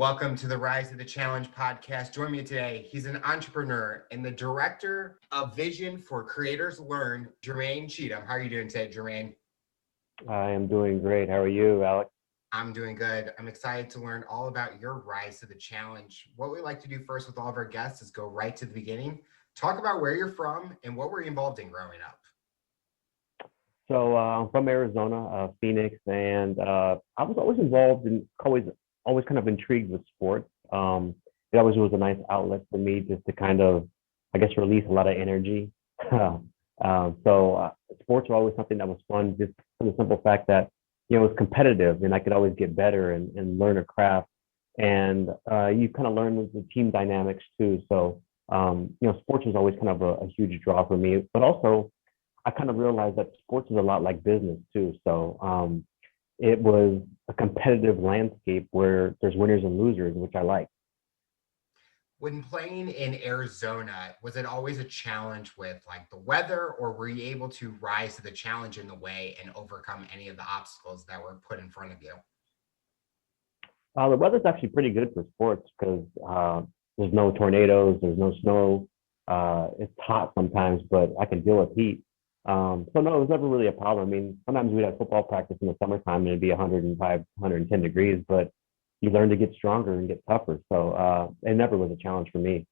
Welcome to the Rise of the Challenge podcast. Join me today. He's an entrepreneur and the director of Vision for Creators Learn, Jermane Cheathem. How are you doing today, Jermane? I am doing great. How are you, Alex? I'm doing good. I'm excited to learn all about your rise to the challenge. What we like to do first with all of our guests is go right to the beginning, talk about where you're from and what were you involved in growing up. So I'm from Arizona, Phoenix, and I was always involved and always kind of intrigued with sports. It always was a nice outlet for me just to kind of, I guess, release a lot of energy. Sports were always something that was fun, just for the simple fact that it was competitive and I could always get better and learn a craft. And you kind of learn the team dynamics too. Sports was always kind of a huge draw for me, but also I kind of realized that sports is a lot like business too. It was a competitive landscape where there's winners and losers, which I like. When playing in Arizona, was it always a challenge with like the weather, or were you able to rise to the challenge in the way and overcome any of the obstacles that were put in front of you? The weather's actually pretty good for sports because there's no tornadoes, there's no snow. It's hot sometimes, but I can deal with heat. No, it was never really a problem. I mean, sometimes we'd have football practice in the summertime and it'd be 105, 110 degrees, but you learn to get stronger and get tougher. It never was a challenge for me.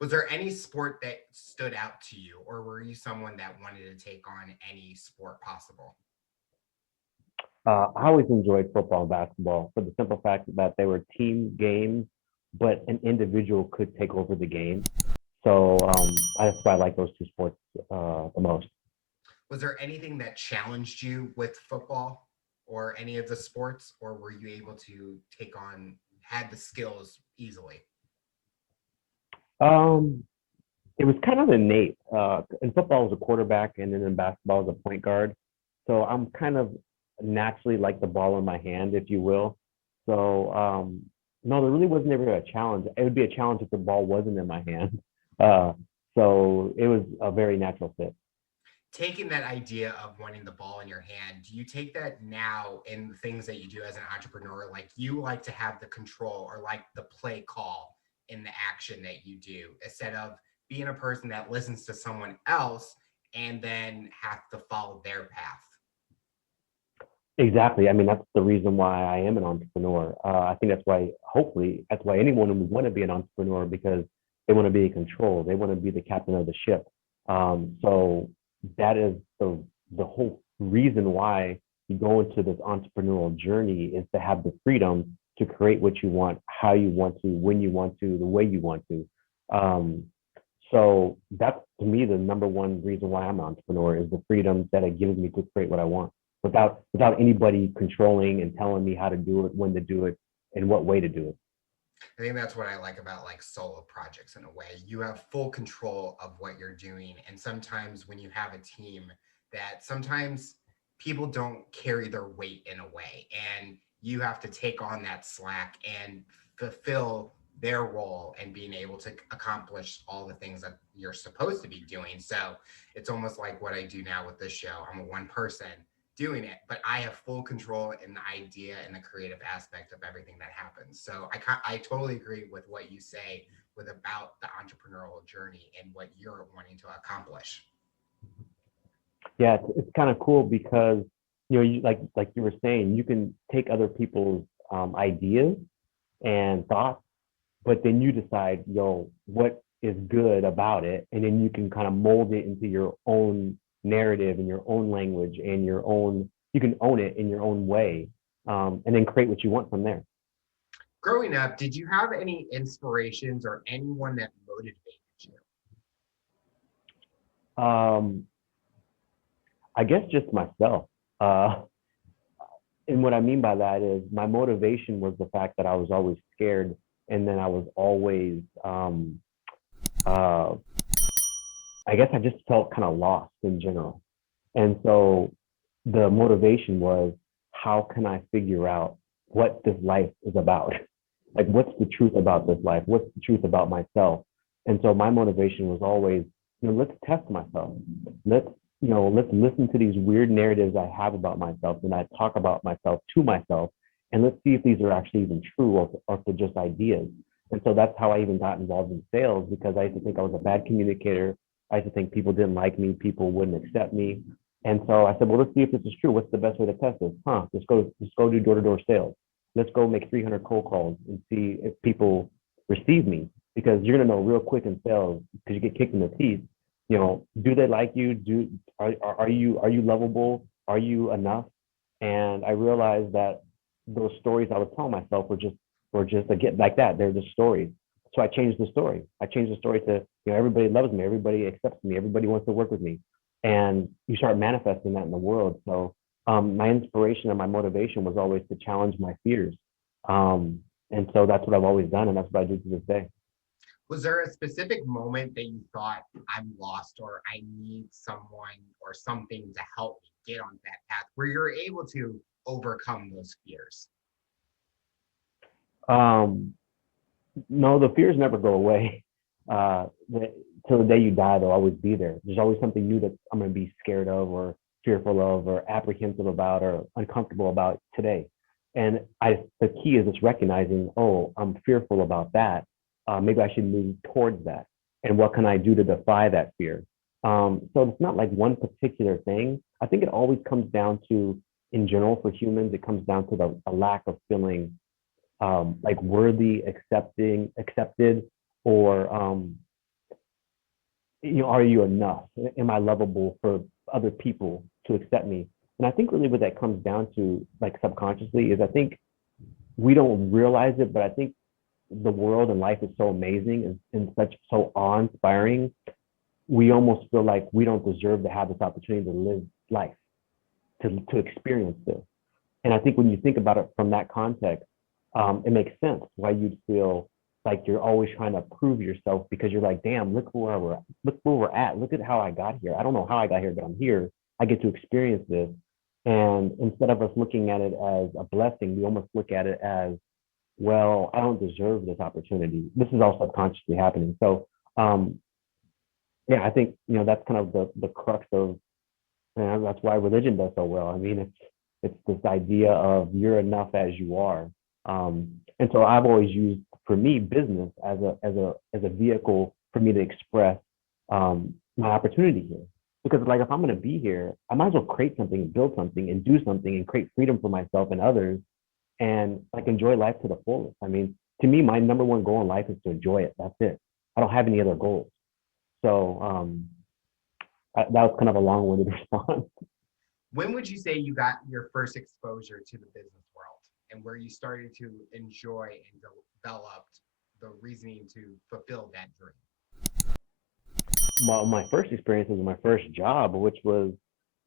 Was there any sport that stood out to you, or were you someone that wanted to take on any sport possible? I always enjoyed football and basketball for the simple fact that they were team games, but an individual could take over the game. That's why I like those two sports the most. Was there anything that challenged you with football or any of the sports, or were you able to had the skills easily? Um, it was kind of innate. In football, I was a quarterback, and then in basketball, I was a point guard. So I'm kind of naturally like the ball in my hand, if you will. No, there really wasn't ever a challenge. It would be a challenge if the ball wasn't in my hand. Uh, it was a very natural fit. Taking that idea of wanting the ball in your hand, do you take that now in the things that you do as an entrepreneur? Like you like to have the control or like the play call in the action that you do instead of being a person that listens to someone else and then have to follow their path. Exactly. I mean, that's the reason why I am an entrepreneur. I think hopefully, that's why anyone would want to be an entrepreneur because they want to be in control. They want to be the captain of the ship. So that is the whole reason why you go into this entrepreneurial journey is to have the freedom to create what you want, how you want to, when you want to, the way you want to. That's to me the number one reason why I'm an entrepreneur is the freedom that it gives me to create what I want without anybody controlling and telling me how to do it, when to do it, and what way to do it. I think that's what I like about like solo projects in a way. You have full control of what you're doing. And sometimes when you have a team that sometimes people don't carry their weight in a way and you have to take on that slack and fulfill their role and being able to accomplish all the things that you're supposed to be doing. So it's almost like what I do now with this show. I'm a one person doing it, but I have full control in the idea and the creative aspect of everything that happens. So I totally agree with what you say with about the entrepreneurial journey and what you're wanting to accomplish. Yeah, it's kind of cool because like you were saying, you can take other people's ideas and thoughts, but then you decide, what is good about it, and then you can kind of mold it into your own narrative and your own language and you can own it in your own way, and then create what you want from there. Growing up, did you have any inspirations or anyone that motivated you? Um, I guess just myself. Uh, and what I mean by that is my motivation was the fact that I was always scared, and then I was always, uh, I guess I just felt kind of lost in general. And so the motivation was, how can I figure out what this life is about? Like, what's the truth about this life? What's the truth about myself? And so my motivation was always, let's test myself. Let's, let's listen to these weird narratives I have about myself, and I talk about myself to myself, and let's see if these are actually even true or if they're just ideas. And so that's how I even got involved in sales, because I used to think I was a bad communicator. I used to think people didn't like me, people wouldn't accept me. And so I said, well, let's see if this is true. What's the best way to test this? Let's go do door-to-door sales. Let's go make 300 cold calls and see if people receive me, because you're gonna know real quick in sales because you get kicked in the teeth. Do they like you? Are you lovable? Are you enough? And I realized that those stories I was telling myself were just again like that. They're just stories. So I changed the story. I changed the story to, everybody loves me, everybody accepts me, everybody wants to work with me. And you start manifesting that in the world. So my inspiration and my motivation was always to challenge my fears. And so that's what I've always done, and that's what I do to this day. Was there a specific moment that you thought, I'm lost, or I need someone or something to help me get on that path, where you're able to overcome those fears? Um, no, the fears never go away. Uh, till the day you die, they'll always be there. There's always something new that I'm going to be scared of, or fearful of, or apprehensive about, or uncomfortable about today. And the key is just recognizing, oh, I'm fearful about that. Maybe I should move towards that. And what can I do to defy that fear? So it's not like one particular thing. I think it always comes down to, in general, for humans, it comes down to a lack of feeling like worthy, accepted, or are you enough? Am I lovable for other people to accept me? And I think really what that comes down to, like subconsciously, is I think we don't realize it, but I think the world and life is so amazing and such so awe-inspiring. We almost feel like we don't deserve to have this opportunity to live life, to experience this. And I think when you think about it from that context, it makes sense why you'd feel like you're always trying to prove yourself, because you're like, damn, look where we're at. Look at how I got here. I don't know how I got here, but I'm here. I get to experience this. And instead of us looking at it as a blessing, we almost look at it as, well, I don't deserve this opportunity. This is all subconsciously happening. So yeah, I think that's kind of the crux of, and that's why religion does so well. I mean, it's this idea of you're enough as you are. And so I've always used, for me, business as a vehicle for me to express my opportunity here. Because like, if I'm going to be here, I might as well create something and build something and do something and create freedom for myself and others, and like enjoy life to the fullest. I mean, to me, my number one goal in life is to enjoy it. That's it. I don't have any other goals. So that was kind of a long-winded response. When would you say you got your first exposure to the business world, and where you started to enjoy and developed the reasoning to fulfill that dream? My first experience was my first job, which was,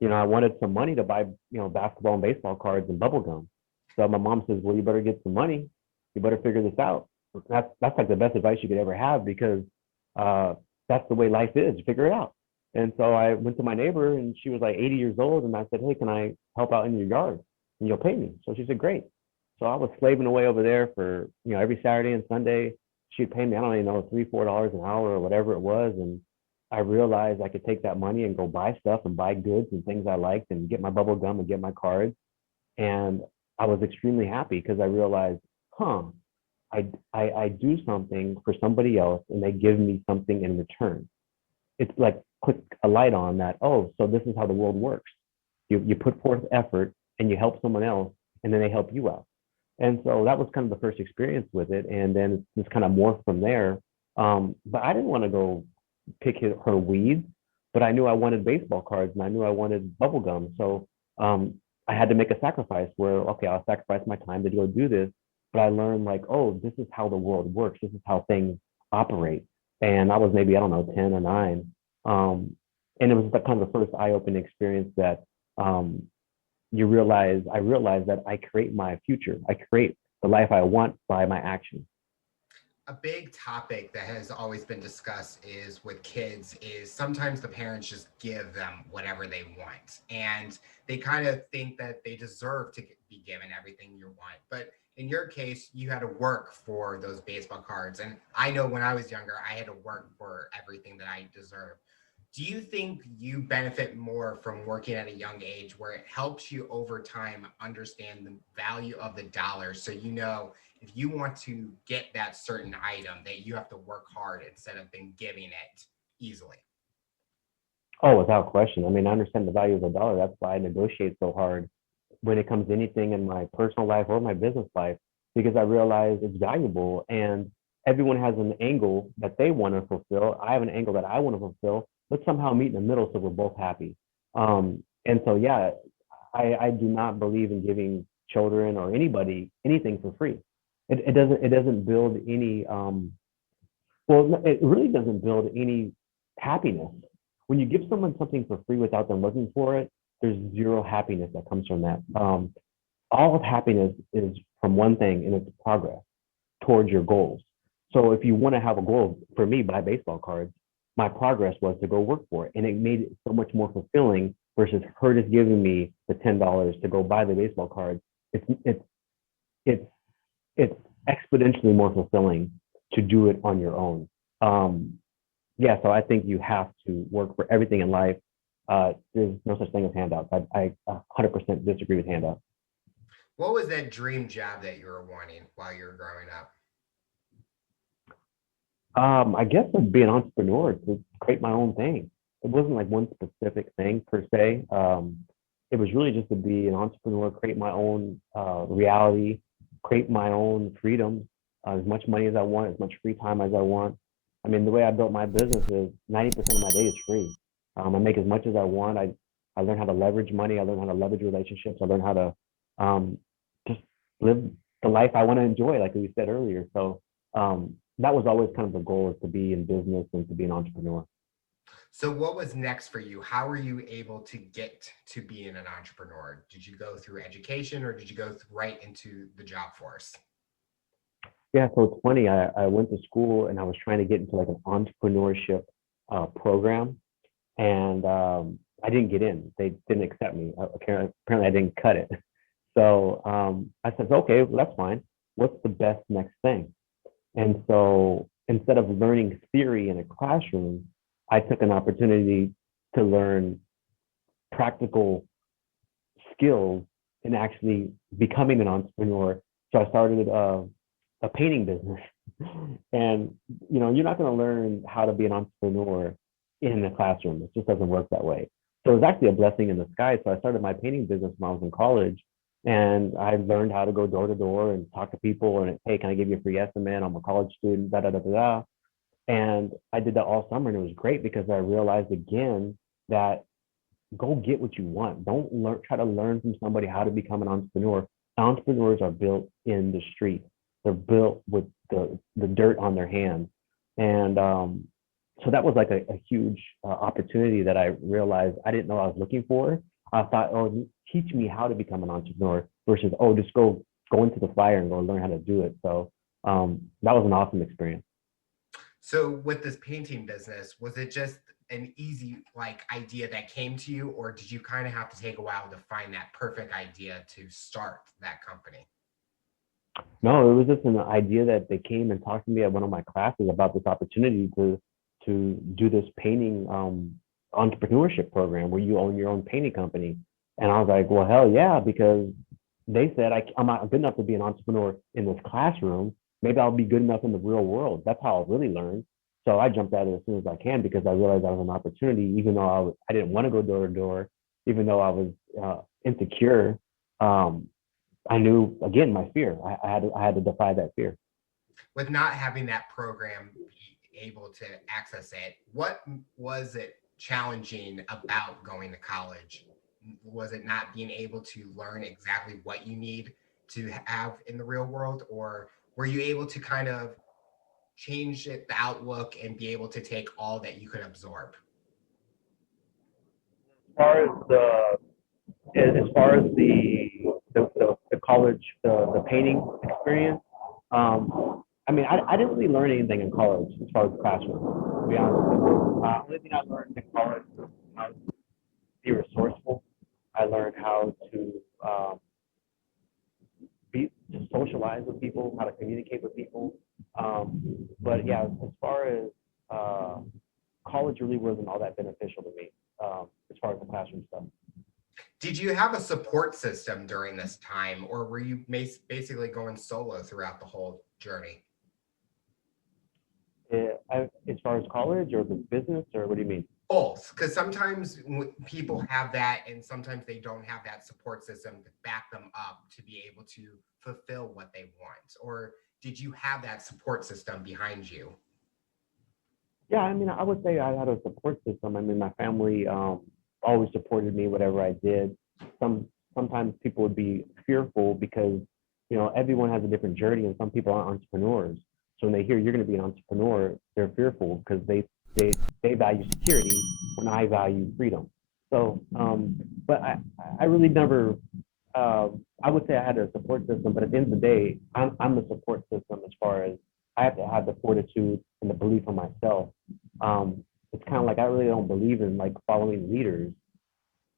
I wanted some money to buy, basketball and baseball cards and bubble gum. So my mom says, well, you better get some money. You better figure this out. That's like the best advice you could ever have, because uh, that's the way life is. Figure it out. And so I went to my neighbor, and she was like 80 years old. And I said, hey, can I help out in your yard? And you'll pay me. So she said, great. So I was slaving away over there for, every Saturday and Sunday. She'd pay me, I don't even know, $3, $4 an hour or whatever it was. And I realized I could take that money and go buy stuff and buy goods and things I liked and get my bubble gum and get my cards. And I was extremely happy, because I realized, huh, I do something for somebody else and they give me something in return. It's like click a light on that. Oh, so this is how the world works. You put forth effort and you help someone else, and then they help you out. And so that was kind of the first experience with it. And then it's just kind of morphed from there. But I didn't want to go pick her weeds, but I knew I wanted baseball cards and I knew I wanted bubble gum. So I had to make a sacrifice where, okay, I'll sacrifice my time to go do this. But I learned, like, oh, this is how the world works. This is how things operate. And I was maybe, I don't know, 10 or 9. And it was the kind of the first eye-opening experience that um, I realized that I create my future. I create the life I want by my actions. A big topic that has always been discussed is with kids is sometimes the parents just give them whatever they want, and they kind of think that they deserve to be given everything you want. But in your case, you had to work for those baseball cards, and I know when I was younger I had to work for everything that I deserved. Do you think you benefit more from working at a young age where it helps you over time understand the value of the dollar, so you know if you want to get that certain item that you have to work hard instead of being giving it easily? Oh, without question. I mean, I understand the value of the dollar. That's why I negotiate so hard when it comes to anything in my personal life or my business life, because I realize it's valuable and everyone has an angle that they want to fulfill. I have an angle that I want to fulfill. Let's somehow meet in the middle so we're both happy. And so, yeah, I do not believe in giving children or anybody anything for free. It doesn't build any it really doesn't build any happiness. When you give someone something for free without them looking for it, there's zero happiness that comes from that. All of happiness is from one thing, and it's progress towards your goals. So if you want to have a goal, for me, buy baseball cards, my progress was to go work for it. And it made it so much more fulfilling versus her just giving me the $10 to go buy the baseball cards. It's it's it's it's exponentially more fulfilling to do it on your own. Um, yeah, so I think you have to work for everything in life. There's no such thing as handouts. I 100% disagree with handouts. What was that dream job that you were wanting while you were growing up? I guess I'd be an entrepreneur to create my own thing. It wasn't like one specific thing per se. It was really just to be an entrepreneur, create my own reality, create my own freedom, as much money as I want, as much free time as I want. I mean, the way I built my business is 90% of my day is free. I make as much as I want. I learn how to leverage money. I learn how to leverage relationships. I learn how to um, just live the life I want to enjoy, like we said earlier. So that was always kind of the goal, is to be in business and to be an entrepreneur. So, what was next for you? How were you able to get to being an entrepreneur? Did you go through education or did you go right into the job force? Yeah, so it's funny. I went to school and I was trying to get into like an entrepreneurship program, and I didn't get in. They didn't accept me. Apparently, I didn't cut it. So I said, okay, well, that's fine. What's the best next thing? And so instead of learning theory in a classroom, I took an opportunity to learn practical skills in actually becoming an entrepreneur. So I started a painting business. And you're not going to learn how to be an entrepreneur in the classroom. It just doesn't work that way. So it was actually a blessing in the sky. So I started my painting business when I was in college, and I learned how to go door to door and talk to people. And hey, can I give you a free estimate? I'm a college student. Da da da da da. And I did that all summer, and it was great because I realized again that go get what you want. Don't try to learn from somebody how to become an entrepreneur. Entrepreneurs are built in the street. They're built with the dirt on their hands. And so that was like a huge opportunity that I realized I didn't know I was looking for. I thought, oh, teach me how to become an entrepreneur versus, oh, just go into the fire and go learn how to do it. So that was an awesome experience. So, with this painting business, was it just an easy like idea that came to you, or did you kind of have to take a while to find that perfect idea to start that company? No, it was just an idea that they came and talked to me at one of my classes about this opportunity to do this painting entrepreneurship program where you own your own painting company. And I was like, well, hell yeah, because they said I'm not good enough to be an entrepreneur in this classroom. Maybe I'll be good enough in the real world. That's how I'll really learn. So I jumped at it as soon as I can because I realized that was an opportunity, even though I didn't want to go door to door, even though I was insecure. Um, I knew again my fear. I had to defy that fear. With not having that program be able to access it, what was it challenging about going to college? Was it not being able to learn exactly what you need to have in the real world, or were you able to kind of change it, the outlook, and be able to take all that you could absorb? Far as the college the painting experience, I mean I didn't really learn anything in college as far as the classroom. To be honest with you, only thing I learned in college was how to be resourceful. I learned how to to socialize with people, how to communicate with people. But yeah, as far as uh, college really wasn't all that beneficial to me as far as the classroom stuff. Did you have a support system during this time, or were you basically going solo throughout the whole journey? As far as college or the business, or what do you mean? Both, because sometimes people have that, and sometimes they don't have that support system to back them up to be able to fulfill what they want. Or did you have that support system behind you? Yeah, I mean, I would say I had a support system. I mean, my family always supported me, whatever I did. Sometimes people would be fearful because, everyone has a different journey, and some people aren't entrepreneurs. So when they hear you're going to be an entrepreneur, they're fearful because they value security when I value freedom. So, but I really never. I would say I had a support system, but at the end of the day, I'm the support system as far as I have to have the fortitude and the belief in myself. It's kind of like I really don't believe in like following leaders.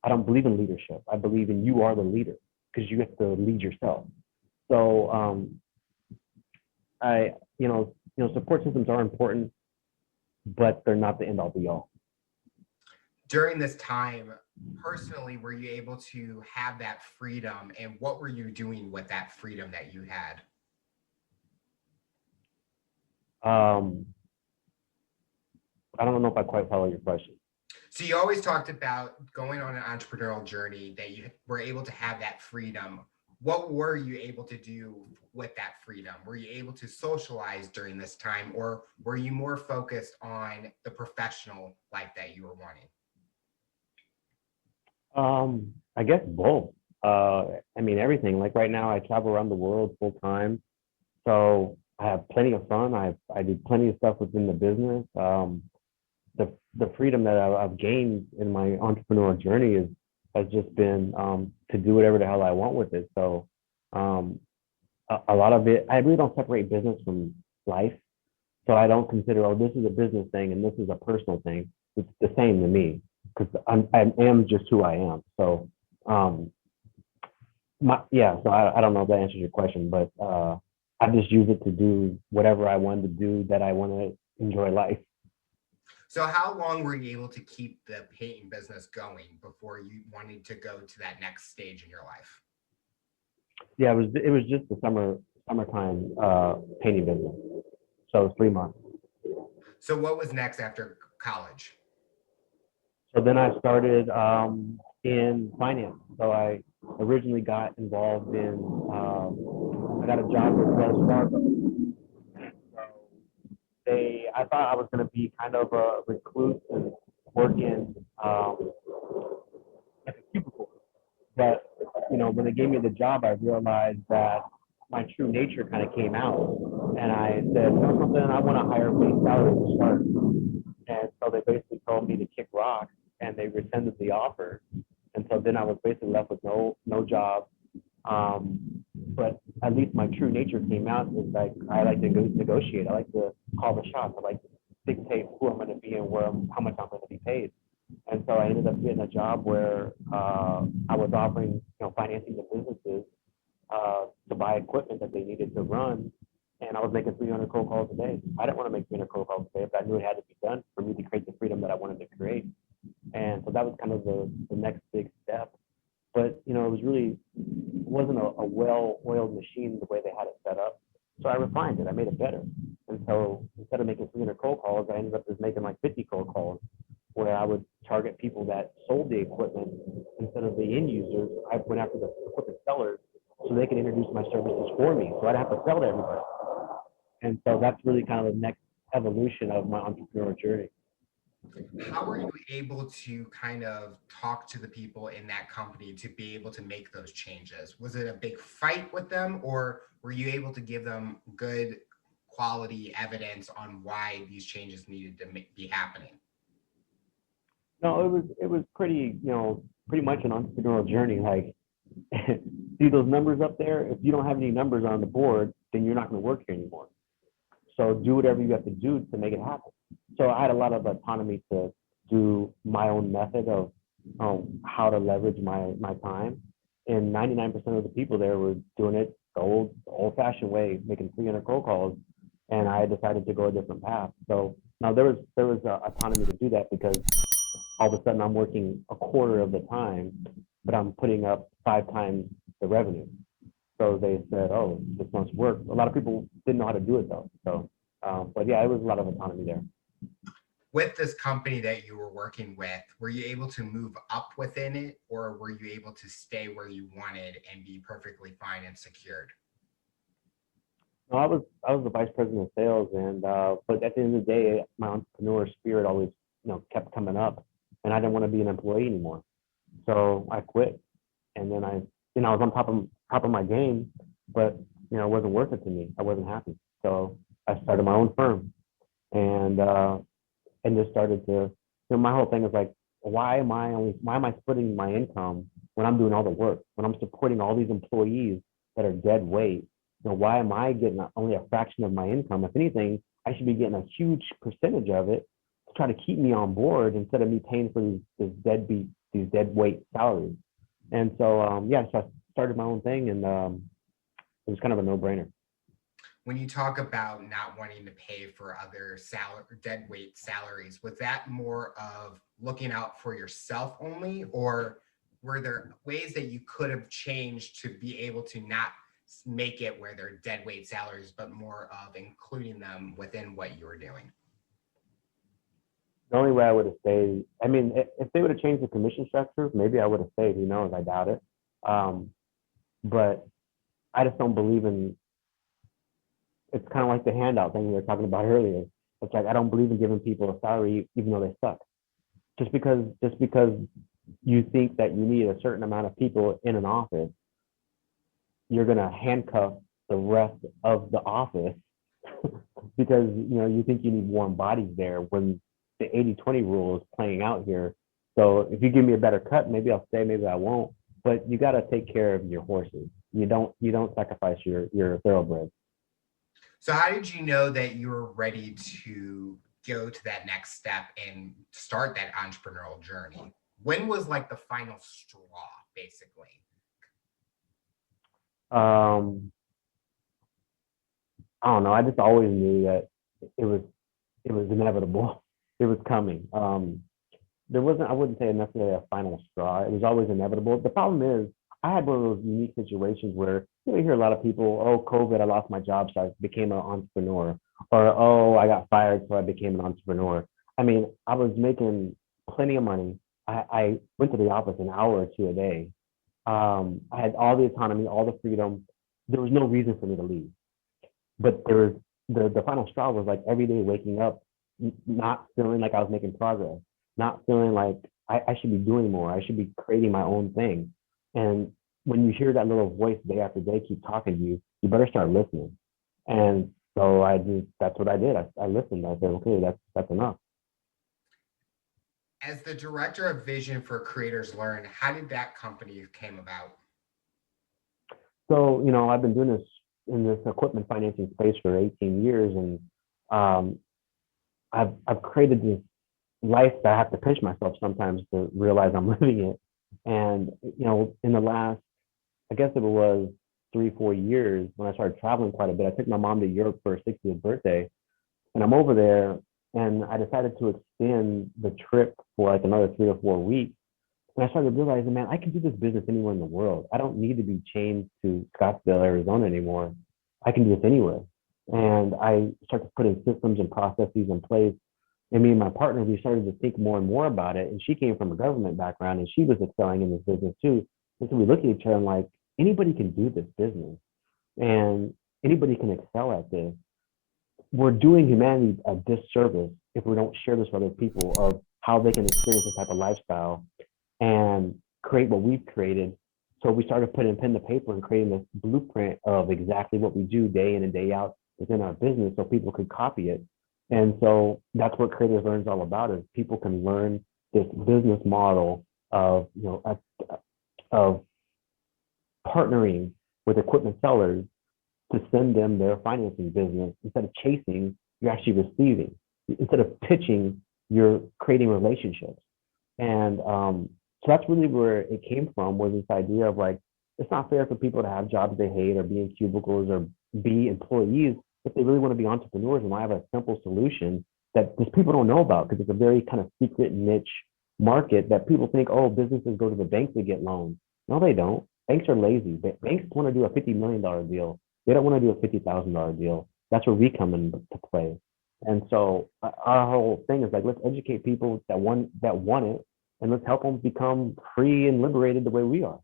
I don't believe in leadership. I believe in you are the leader because you have to lead yourself. So I, support systems are important, but they're not the end all be all. During this time, personally, were you able to have that freedom, and what were you doing with that freedom that you had? I don't know if I quite follow your question. So you always talked about going on an entrepreneurial journey, that you were able to have that freedom. What were you able to do with that freedom? Were you able to socialize during this time, or were you more focused on the professional life that you were wanting? I guess both. I mean, everything. Like right now, I travel around the world full time, so I have plenty of fun. I do plenty of stuff within the business. The freedom that I've gained in my entrepreneurial journey has just been to do whatever the hell I want with it. So a lot of it, I really don't separate business from life. So I don't consider, oh, this is a business thing and this is a personal thing. It's the same to me because I am just who I am. So so I don't know if that answers your question, but I just use it to do whatever I wanted to do that I want to enjoy life. So how long were you able to keep the painting business going before you wanted to go to that next stage in your life? Yeah, it was just the summertime painting business. So it was 3 months. So what was next after college? So then I started in finance. So I originally got involved in I got a job with Wells Fargo. I thought I was going to be kind of a recluse and work in like a cubicle. But, when they gave me the job, I realized that my true nature kind of came out. And I said, something, I want a higher base salary to start. And so they basically told me to kick rocks, and they rescinded the offer. And so then I was basically left with no job. But at least my true nature came out. It's like I like to negotiate. I like to call the shots. I like to dictate who I'm going to be and how much I'm going to be paid. And so I ended up getting a job where I was offering, financing the businesses to buy equipment that they needed to run. And I was making 300 cold calls a day. I didn't want to make 300 cold calls a day, but I knew it had to be done for me to create the freedom that I wanted to create. And so that was kind of the next big step. But, it wasn't a well-oiled machine the way they had it set up. So I refined it. I made it better. And so instead of making 300 cold calls, I ended up just making like 50 cold calls, where I would target people that sold the equipment instead of the end users. I went after the equipment sellers so they could introduce my services for me. So I didn't have to sell to everybody. And so that's really kind of the next evolution of my entrepreneurial journey. How were you able to kind of talk to the people in that company to be able to make those changes? Was it a big fight with them, or were you able to give them good quality evidence on why these changes needed to be happening? No, it was pretty, pretty much an entrepreneurial journey. Like, see those numbers up there? If you don't have any numbers on the board, then you're not going to work here anymore. So do whatever you have to do to make it happen. So I had a lot of autonomy to do my own method of how to leverage my time. And 99% of the people there were doing it the old-fashioned way, making 300 cold calls. And I decided to go a different path. So Now there was autonomy to do that because all of a sudden I'm working a quarter of the time, but I'm putting up 5 times the revenue. So they said, "Oh, this must work." A lot of people didn't know how to do it though. So, but yeah, it was a lot of autonomy there. With this company that you were working with, were you able to move up within it, or were you able to stay where you wanted and be perfectly fine and secured? No, I was the vice president of sales, and but at the end of the day, my entrepreneur spirit always kept coming up, and I didn't want to be an employee anymore. So I quit, and then I was on top of my game, but it wasn't worth it to me. I wasn't happy, so I started my own firm, and just started to, my whole thing is like, why am I splitting my income when I'm doing all the work, when I'm supporting all these employees that are dead weight? Why am I getting only a fraction of my income? If anything, I should be getting a huge percentage of it to try to keep me on board instead of me paying for these dead weight salaries. And so, yeah, so I started my own thing, and it was kind of a no-brainer. When you talk about not wanting to pay for other dead weight salaries, was that more of looking out for yourself only, or were there ways that you could have changed to be able to not make it where they're dead weight salaries, but more of including them within what you were doing? The only way I would have stayed, I mean, if they would have changed the commission structure, maybe I would have stayed. Who knows? I doubt it. Um, but I just don't believe in. It's kind of like the handout thing we were talking about earlier. It's like I don't believe in giving people a salary even though they suck. Just because you think that you need a certain amount of people in an office, you're gonna handcuff the rest of the office because you think you need warm bodies there when the 80-20 rule is playing out here. So if you give me a better cut, maybe I'll stay, maybe I won't. But you got to take care of your horses. You don't sacrifice your thoroughbreds. So, how did you know that you were ready to go to that next step and start that entrepreneurial journey? When was like the final straw, basically? Um, I don't know. I just always knew that it was it was inevitable. It was coming. There wasn't, I wouldn't say necessarily a final straw. It was always inevitable. The problem is I had one of those unique situations where you hear a lot of people, oh, COVID, I lost my job, so I became an entrepreneur. Or, oh, I got fired, so I became an entrepreneur. I mean, I was making plenty of money. I went to the office an hour or two a day. I had all the autonomy, all the freedom. There was no reason for me to leave. But there was the final straw was like every day waking up, not feeling like I was making progress, not feeling like I should be doing more. I should be creating my own thing. And when you hear that little voice day after day keep talking to you, you better start listening. And so that's what I did. I listened. I said, okay, that's enough. As the director of vision for Creators Learn, how did that company came about? So, I've been doing this in this equipment financing space for 18 years, and um, I've created this life that I have to pinch myself sometimes to realize I'm living it. And in the last, I guess it was 3 4 years when I started traveling quite a bit. I took my mom to Europe for her 60th birthday, and I'm over there, and I decided to extend the trip for like another 3 or 4 weeks. And I started realizing, man, I can do this business anywhere in the world. I don't need to be chained to Scottsdale, Arizona anymore. I can do this anywhere. And I started putting systems and processes in place. And me and my partner, we started to think more and more about it. And she came from a government background and she was excelling in this business too. And so we looked at each other and like, anybody can do this business and anybody can excel at this. We're doing humanity a disservice if we don't share this with other people of how they can experience this type of lifestyle and create what we've created. So we started putting pen to paper and creating this blueprint of exactly what we do day in and day out within our business so people could copy it. And so that's what Creators Learn is all about is people can learn this business model of, of partnering with equipment sellers to send them their financing business. Instead of chasing, you're actually receiving. Instead of pitching, you're creating relationships. And so that's really where it came from, was this idea of like, it's not fair for people to have jobs they hate or be in cubicles or be employees if they really want to be entrepreneurs. And I have a simple solution that just people don't know about because it's a very kind of secret niche market that people think, oh, businesses go to the bank to get loans. No, they don't. Banks are lazy. Banks want to do a $50 million deal. They don't want to do a $50,000 deal. That's where we come into play. And so our whole thing is like, let's educate people that want it, and let's help them become free and liberated the way we are.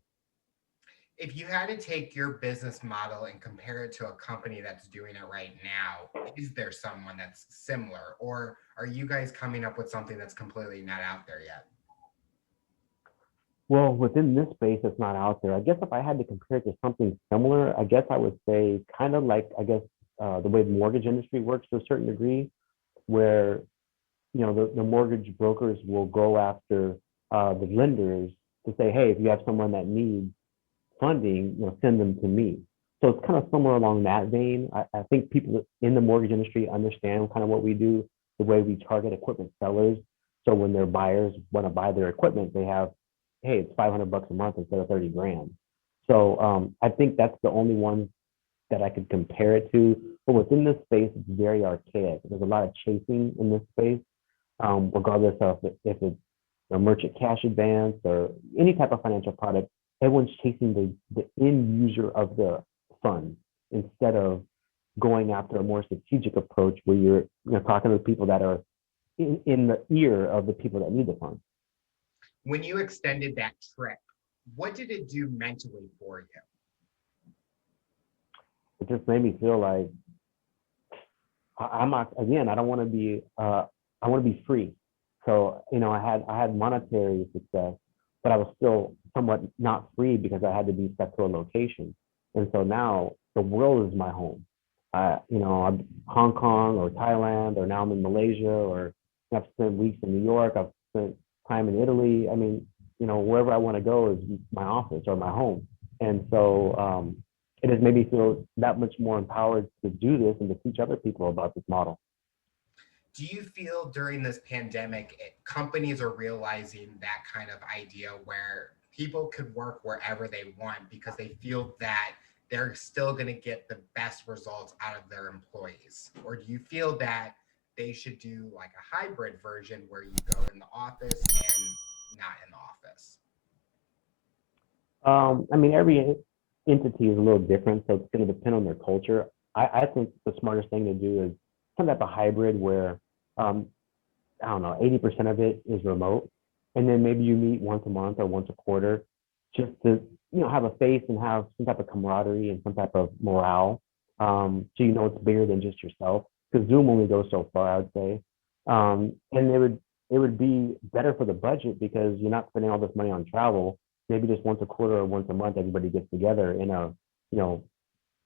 If you had to take your business model and compare it to a company that's doing it right now, is there someone that's similar, or are you guys coming up with something that's completely not out there yet? Well, within this space, it's not out there. I guess if I had to compare it to something similar, I guess I would say kind of like, I guess, the way the mortgage industry works to a certain degree, where the mortgage brokers will go after the lenders to say, hey, if you have someone that needs funding, send them to me. So it's kind of somewhere along that vein. I think people in the mortgage industry understand kind of what we do, the way we target equipment sellers. So when their buyers want to buy their equipment, they have, hey, it's $500 a month instead of 30 grand. So I think that's the only one that I could compare it to. But within this space, it's very archaic. There's a lot of chasing in this space, regardless of if it's a merchant cash advance or any type of financial product. Everyone's chasing the end user of the fund instead of going after a more strategic approach where you're talking to people that are in the ear of the people that need the fund. When you extended that trip, what did it do mentally for you? It just made me feel like I'm not, again, I don't want to be, I want to be free. So, I had monetary success, but I was still somewhat not free because I had to be stuck to a location. And so now the world is my home. I'm Hong Kong or Thailand, or now I'm in Malaysia, or I've spent weeks in New York. I've spent time in Italy. I mean, wherever I want to go is my office or my home. And so it has made me feel that much more empowered to do this and to teach other people about this model. Do you feel during this pandemic, companies are realizing that kind of idea where people could work wherever they want because they feel that they're still going to get the best results out of their employees? Or do you feel that they should do like a hybrid version where you go in the office and not in the office? I mean, every entity is a little different, so it's going to depend on their culture. I think the smartest thing to do is some type of hybrid where, um, I don't know, 80% of it is remote. And then maybe you meet once a month or once a quarter just to, have a face and have some type of camaraderie and some type of morale. So it's bigger than just yourself. Because Zoom only goes so far, I would say. And it would be better for the budget because you're not spending all this money on travel. Maybe just once a quarter or once a month, everybody gets together in a,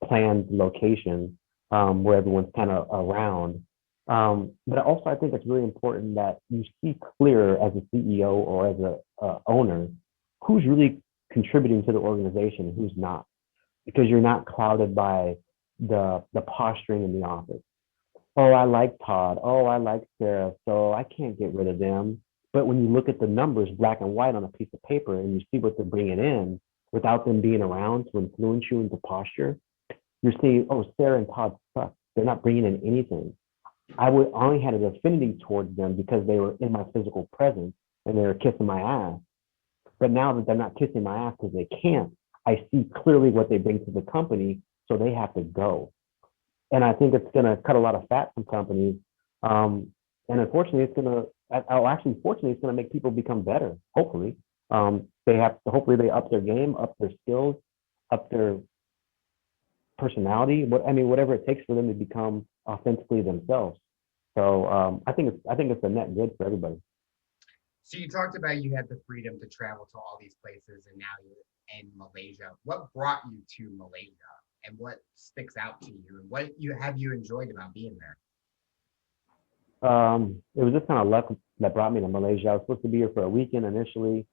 planned location where everyone's kind of around. But also, I think it's really important that you see clear as a CEO or as a owner who's really contributing to the organization and who's not, because you're not clouded by the posturing in the office. Oh, I like Todd. Oh, I like Sarah. So I can't get rid of them. But when you look at the numbers black and white on a piece of paper and you see what they're bringing in without them being around to influence you into posture, you're saying, oh, Sarah and Todd suck. They're not bringing in anything. I would only had an affinity towards them because they were in my physical presence and they were kissing my ass. But now that they're not kissing my ass because they can't, I see clearly what they bring to the company, so they have to go. And I think it's going to cut a lot of fat from companies. And unfortunately, fortunately, it's going to make people become better. Hopefully, hopefully they up their game, up their skills, up their personality. Whatever it takes for them to become authentically themselves. So I think it's a net good for everybody. So you talked about you had the freedom to travel to all these places and now you're in Malaysia. What brought you to Malaysia and what sticks out to you and what you enjoyed about being there? It was just kind of luck that brought me to Malaysia. I was supposed to be here for a weekend initially,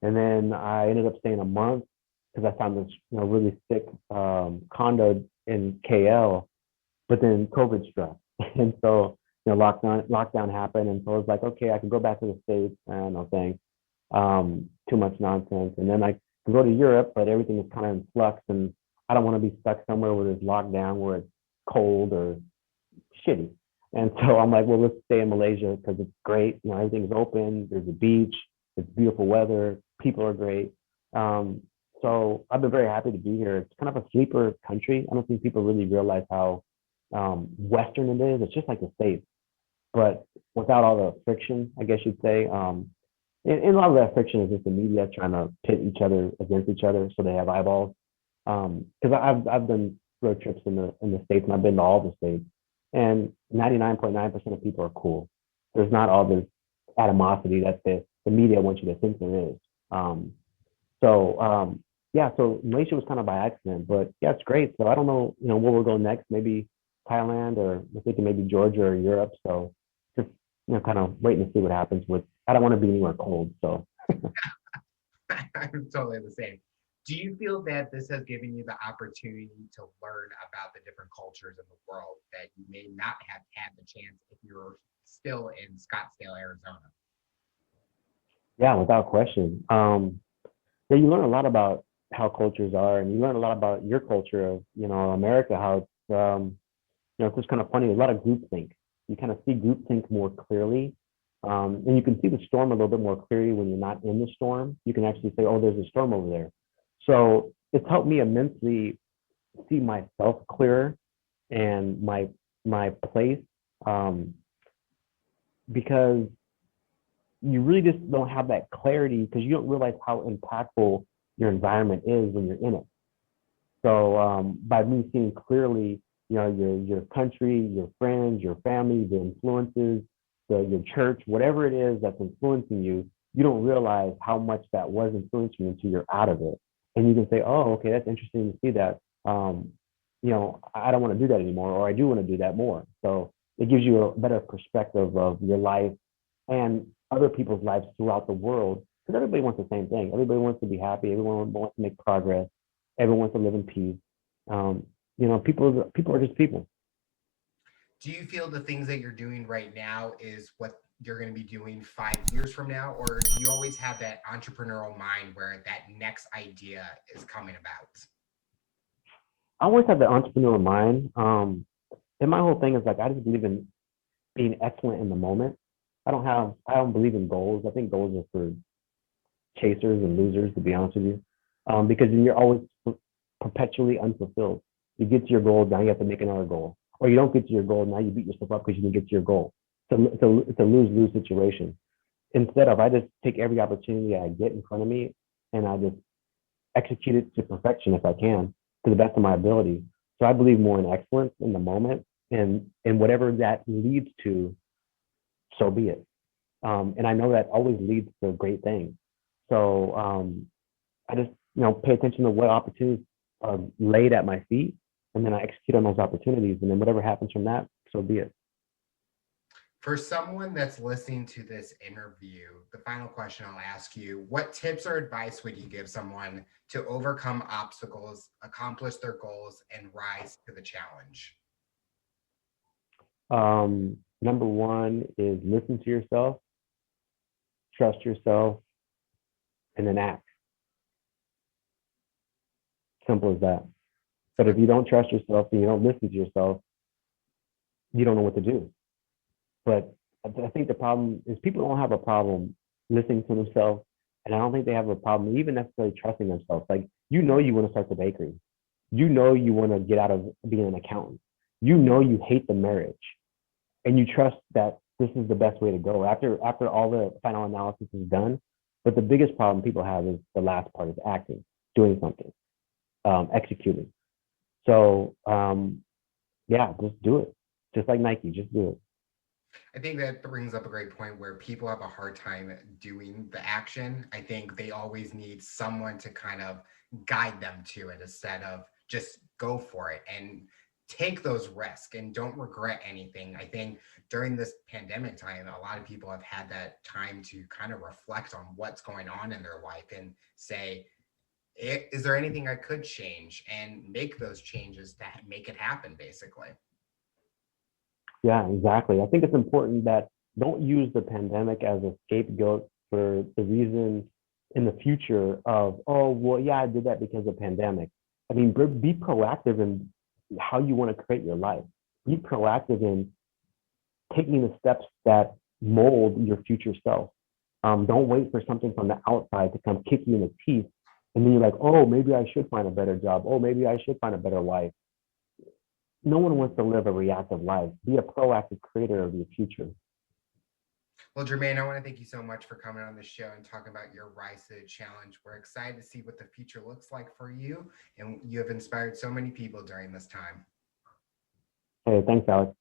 and then I ended up staying a month because I found this really sick condo in KL, but then COVID struck, and so lockdown happened, and so I was like, okay, I can go back to the States, and no thanks, too much nonsense, and then I could go to Europe, but everything is kind of in flux, and I don't want to be stuck somewhere where it's locked down, where it's cold or shitty. And so I'm like, well, let's stay in Malaysia because it's great. You know, everything's open. There's a beach. It's beautiful weather. People are great. Um, so I've been very happy to be here. It's kind of a sleeper country. I don't think people really realize how Western it is. It's just like the States, but without all the friction, I guess you'd say. And a lot of that friction is just the media trying to pit each other against each other so they have eyeballs. Because I've done road trips in the states and I've been to all the states, and 99.9% of people are cool. There's not all this animosity that the media wants you to think there is. Um, so yeah, so Malaysia was kind of by accident, but yeah, it's great. So I don't know, you know, where we'll go next. Maybe Thailand, or we're thinking maybe Georgia or Europe. So just, you know, kind of waiting to see what happens with. I don't want to be anywhere cold. So I'm totally the same. Do you feel that this has given you the opportunity to learn about the different cultures in the world that you may not have had the chance if you were still in Scottsdale, Arizona? yeah, without question. Yeah, you learn a lot about how cultures are, and you learn a lot about your culture of, you know, America. How it's you know, it's just kind of funny. A lot of groupthink. You kind of see groupthink more clearly, and you can see the storm a little bit more clearly when you're not in the storm. You can actually say, "Oh, there's a storm over there." So it's helped me immensely see myself clearer and my place, um, because you really just don't have that clarity because you don't realize how impactful your environment is when you're in it. So by me seeing clearly, you know, your country, your friends, your family, the influences, your church, whatever it is that's influencing you, you don't realize how much that was influencing you until you're out of it. And you can say, oh, okay, that's interesting to see that. You know, I don't want to do that anymore, or I do want to do that more. So it gives you a better perspective of your life and other people's lives throughout the world. Because everybody wants the same thing. Everybody wants to be happy. Everyone wants to make progress. Everyone wants to live in peace. Um, you know, people are just people. Do you feel the things that you're doing right now is what you're going to be doing 5 years from now? Or do you always have that entrepreneurial mind where that next idea is coming about? I always have the entrepreneurial mind. And my whole thing is like I just believe in being excellent in the moment. I don't believe in goals. I think goals are for chasers and losers, to be honest with you, because then you're always perpetually unfulfilled. You get to your goal, now you have to make another goal, or you don't get to your goal, now you beat yourself up because you didn't get to your goal. It's a lose lose situation. Instead of, I just take every opportunity I get in front of me and I just execute it to perfection if I can, to the best of my ability. So I believe more in excellence in the moment, and whatever that leads to, so be it. And I know that always leads to great things. So I just, you know, pay attention to what opportunities are laid at my feet, and then I execute on those opportunities, and then whatever happens from that, so be it. For someone that's listening to this interview, the final question I'll ask you: what tips or advice would you give someone to overcome obstacles, accomplish their goals, and rise to the challenge? Number one is listen to yourself, trust yourself, and then act. Simple as that. But if you don't trust yourself and you don't listen to yourself, you don't know what to do. But I think the problem is people don't have a problem listening to themselves, and I don't think they have a problem even necessarily trusting themselves. Like, you know, you want to start the bakery, you know, you want to get out of being an accountant, you know, you hate the marriage, and you trust that this is the best way to go after all the final analysis is done. But the biggest problem people have is the last part, is acting, doing something, executing. So yeah, just do it. Just like Nike, just do it. I think that brings up a great point where people have a hard time doing the action. I think they always need someone to kind of guide them to it instead of just go for it and take those risks and don't regret anything. I think during this pandemic time, a lot of people have had that time to kind of reflect on what's going on in their life and say, is there anything I could change and make those changes to make it happen, basically? Yeah, exactly. I think it's important that don't use the pandemic as a scapegoat for the reason in the future of, oh, well, yeah, I did that because of pandemic. I mean, be proactive in how you want to create your life. Be proactive in taking the steps that mold your future self. Don't wait for something from the outside to come kick you in the teeth. And then you're like, oh, maybe I should find a better job. Oh, maybe I should find a better life. No one wants to live a reactive life. Be a proactive creator of your future. Well, Jermane, I want to thank you so much for coming on the show and talking about your Rise to the Challenge. We're excited to see what the future looks like for you, and you have inspired so many people during this time. Hey, thanks, Alex.